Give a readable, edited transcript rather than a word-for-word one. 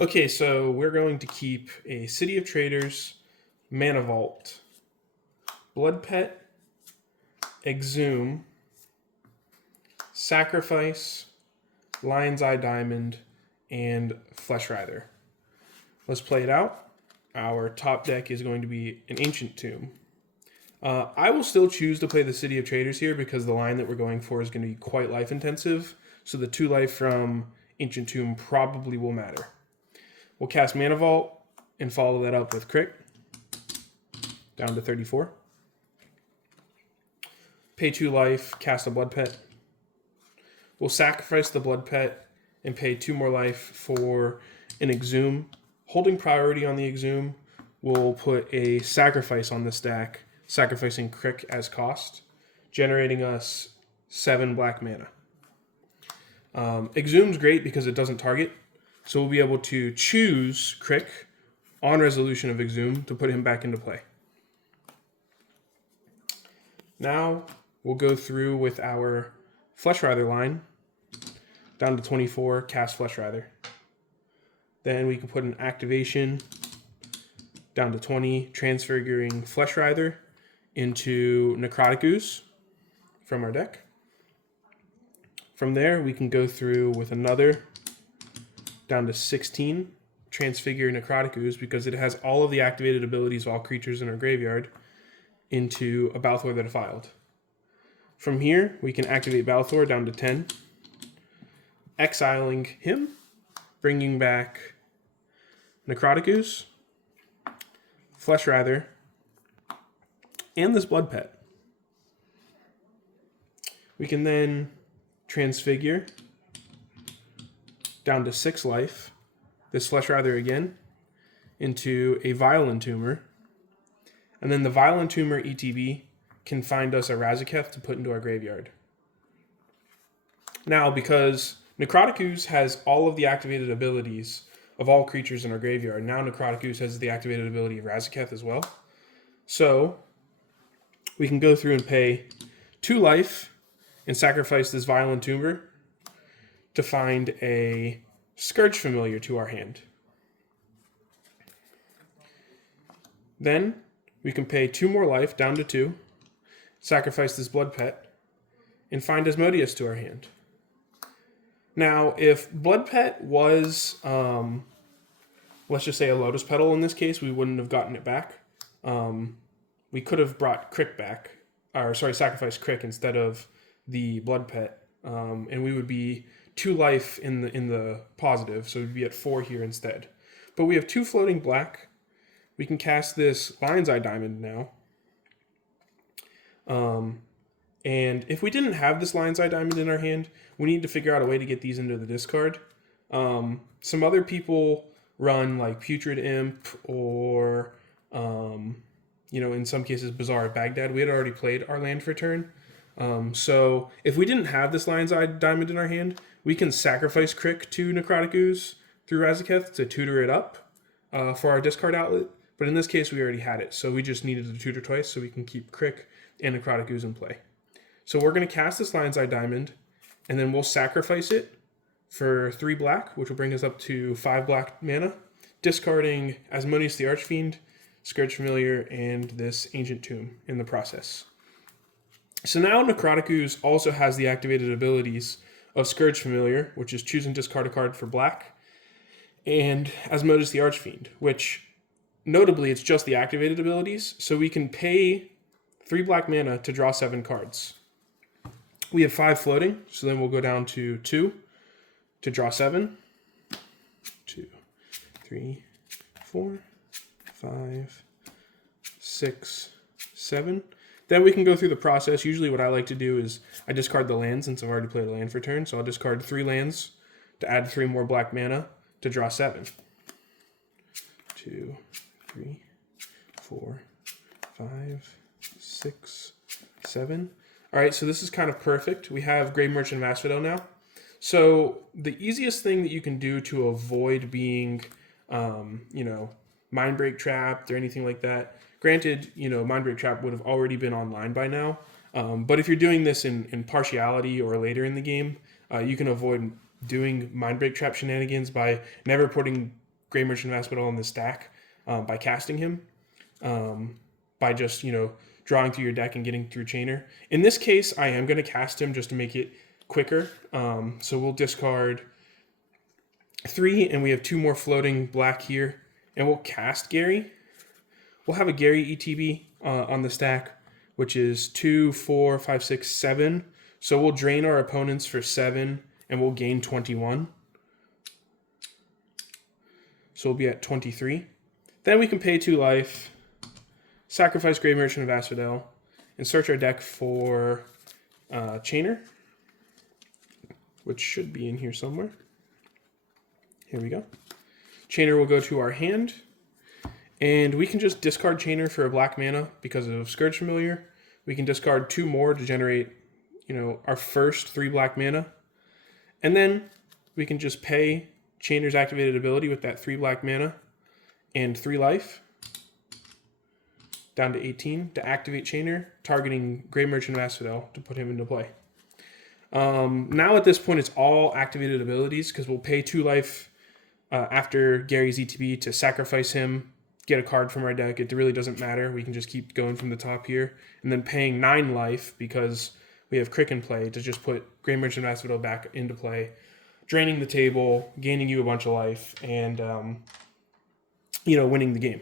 Okay, so we're going to keep a City of Traders, Mana Vault, Blood Pet, Exhume, Sacrifice, Lion's Eye Diamond, and Fleshwrither. Let's play it out. Our top deck is going to be an Ancient Tomb. I will still choose to play the City of Traders here because the line that we're going for is going to be quite life intensive. So the 2 life from Ancient Tomb probably will matter. We'll cast Mana Vault and follow that up with Crick down to 34. Pay 2 life, cast a Blood Pet. We'll sacrifice the Blood Pet and pay 2 more life for an Exhume. Holding priority on the Exhume, we'll put a sacrifice on the stack, sacrificing Crick as cost, generating us 7 black mana. Exhume's great because it doesn't target, so we'll be able to choose Crick on resolution of Exhume to put him back into play. Now we'll go through with our Fleshwrither line. Down to 24, cast Fleshwrither. Then we can put an activation down to 20, Transfiguring Fleshwrither into Necrotic Ooze from our deck. From there, we can go through with another down to 16, Transfigure Necrotic Ooze, because it has all of the activated abilities of all creatures in our graveyard, into a Balthor the Defiled. From here, we can activate Balthor down to 10, exiling him, bringing back Necrotic Ooze, Fleshwrither, and this Blood Pet. We can then Transfigure down to 6 life, this Fleshwrither again, into a Vile Entomber. And then the Vile Entomber ETB can find us a Razaketh to put into our graveyard. Now, because Necrotic Ooze has all of the activated abilities of all creatures in our graveyard, now Necrotic Ooze has the activated ability of Razaketh as well. So we can go through and pay 2 life and sacrifice this Vile Entomber to find a Scourge Familiar to our hand. Then we can pay 2 more life, down to 2, sacrifice this Blood Pet, and find Asmodeus to our hand. Now, if Blood Pet was, let's just say a Lotus Petal in this case, we wouldn't have gotten it back. We could have brought Crick back, sacrificed Crick instead of the Blood Pet, and we would be 2 life in the positive, so we'd be at 4 here instead. But we have 2 floating black. We can cast this Lion's Eye Diamond now. And if we didn't have this Lion's Eye Diamond in our hand, we need to figure out a way to get these into the discard. Some other people run like Putrid Imp or, in some cases, Bazaar of Baghdad. We had already played our land for turn. So if we didn't have this Lion's Eye Diamond in our hand, we can sacrifice Crick to Necrotic Ooze through Razaketh to tutor it up for our discard outlet. But in this case, we already had it, so we just needed to tutor twice so we can keep Crick and Necrotic Ooze in play. So we're going to cast this Lion's Eye Diamond, and then we'll sacrifice it for 3 black, which will bring us up to 5 black mana, discarding Asmodeus the Archfiend, Scourge Familiar, and this Ancient Tomb in the process. So now Necrotic Ooze also has the activated abilities of Scourge Familiar, which is choose and discard a card for black, and Asmodeus the Archfiend, which notably it's just the activated abilities, so we can pay 3 black mana to draw 7 cards. We have 5 floating, so then we'll go down to 2 to draw 7. 2, 3, 4, 5, 6, 7. Then we can go through the process. Usually what I like to do is I discard the land since I've already played a land for turn. So I'll discard 3 lands to add 3 more black mana to draw 7. 2, 3, 4, 5, 6, 7. All right, so this is kind of perfect. We have Grave Merchant of Asphodel now. So the easiest thing that you can do to avoid being, Mindbreak trapped or anything like that. Granted, Mindbreak Trap would have already been online by now. But if you're doing this in partiality or later in the game, you can avoid doing Mindbreak Trap shenanigans by never putting Grey Merchant of Asphodel in the stack by casting him, by just, drawing through your deck and getting through Chainer. In this case, I am going to cast him just to make it quicker. So we'll discard 3, and we have 2 more floating black here, and we'll cast Gary. We'll have a Gary ETB on the stack, which is 2, 4, 5, 6, 7. So we'll drain our opponents for 7, and we'll gain 21. So we'll be at 23. Then we can pay 2 life, sacrifice Grey Merchant of Asphodel, and search our deck for Chainer, which should be in here somewhere. Here we go. Chainer will go to our hand, and we can just discard Chainer for a black mana because of Scourge Familiar. We can discard 2 more to generate, our first 3 black mana. And then we can just pay Chainer's activated ability with that 3 black mana and 3 life down to 18 to activate Chainer, targeting Grey Merchant of Asphodel to put him into play. Now at this point, it's all activated abilities because we'll pay 2 life after Gary's ETB to sacrifice him, get a card from our deck. It really doesn't matter. We can just keep going from the top here. And then paying 9 life because we have Crick in play to just put Grey Merchant of Asphodel back into play, draining the table, gaining you a bunch of life, and, winning the game.